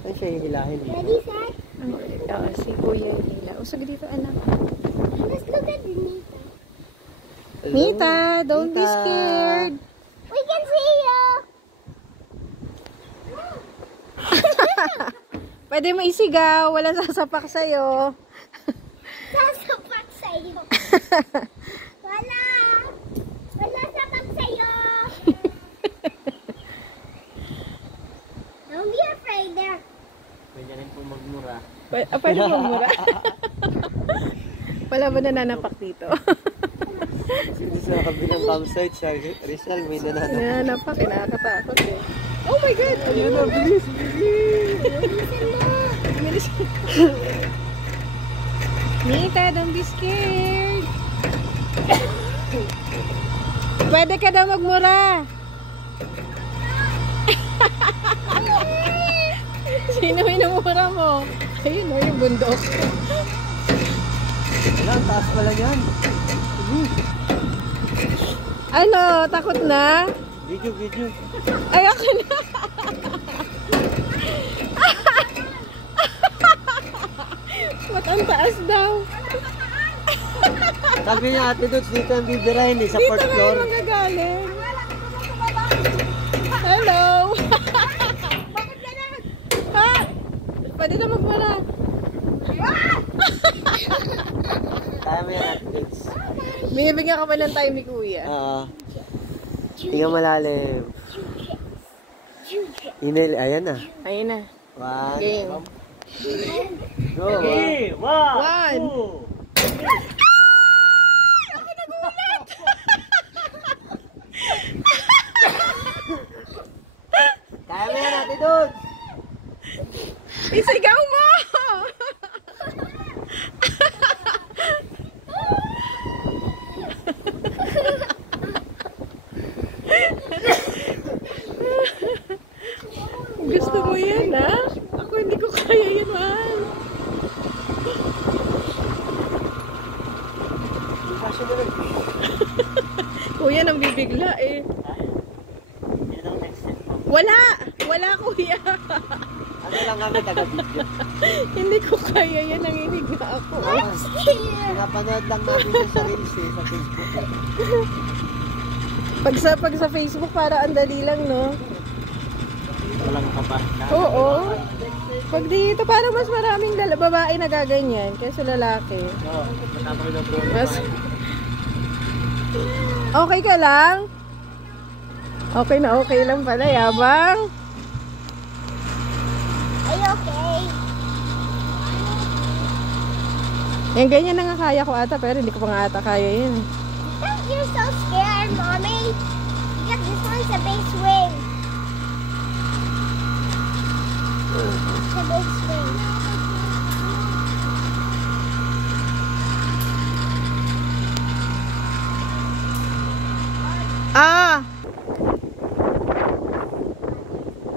Saan siya hihilahin? Ready, set? Si Kuya hila. Usag dito, anak. Let's look at Nita. Nita, don't be scared. We can see you. Pwede mo isigaw. Walang sasapak sa'yo. Sasapak sa'yo. Wala. Wala sapak sa'yo. Don't be afraid there. Pwede rin po magmura. Pwede mo mura. Wala ba nananapak dito? Dito sa kabilang campsite siya, Rizal, may nananapak. Nananapak, nakakatakot eh. Oh my God! Ayun na, bilis, bilis! Bilis. Nita, don't be scared. Pwede ka daw magmura. Sino minumura mo? Ayun o, yung bundok. Wala, ang taas pala yan. Ano, takot na? Video, video. Ay, ako na. Ba't ang taas daw? Sabi niya, Ate Dots, dito ang bibirahin eh, sa fourth Dito floor. kayo magagaling. Hello! Ha? Pwede na magmula. Kaya mo yan, Ate Dots. Binibigyan ka pa ng time ni Kuya. Oo. Tingnan malalim. Email, ayan na. Ayun na. One. Game. Go. Okay, One. 2. Kaya mo yan, Ate Dots. Isigaw mo! Gusto mo yan, ha? Ako hindi ko kaya yan, mahal. Kuya, nang bibigla eh. Yan ang next step mo. Wala! Wala, kuya! Ano lang kami, taga-video. Hindi ko kaya yan, nanginig na ako. Pinapanood lang natin yun sa Reels eh, sa Facebook eh. Pag sa Facebook, para ang dali lang, no? Walang kapat na. Oo. Pag dito, para mas maraming babae na gaganyan kaysa lalaki. Oo, matapos na bro. Mas... Okay ka lang? Okay na okay lang pala, yabang. Are you okay? Yan, ganyan na nga kaya ko ata, pero hindi ko pa nga ata kaya yun. You're so scared, Mommy. Yeah, this one's a big swing. It's a big swing. Ah!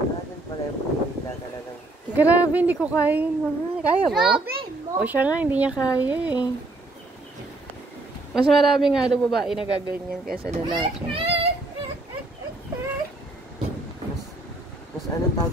Natin pala yung pagkakita talagang. Grabe, hindi ko kaya yun, mahal. Kaya mo? Grabe, O siya nga, hindi niya kaya eh. Mas marami nga daw babae na gaganyan kaysa lalaki. Mas anong tawag?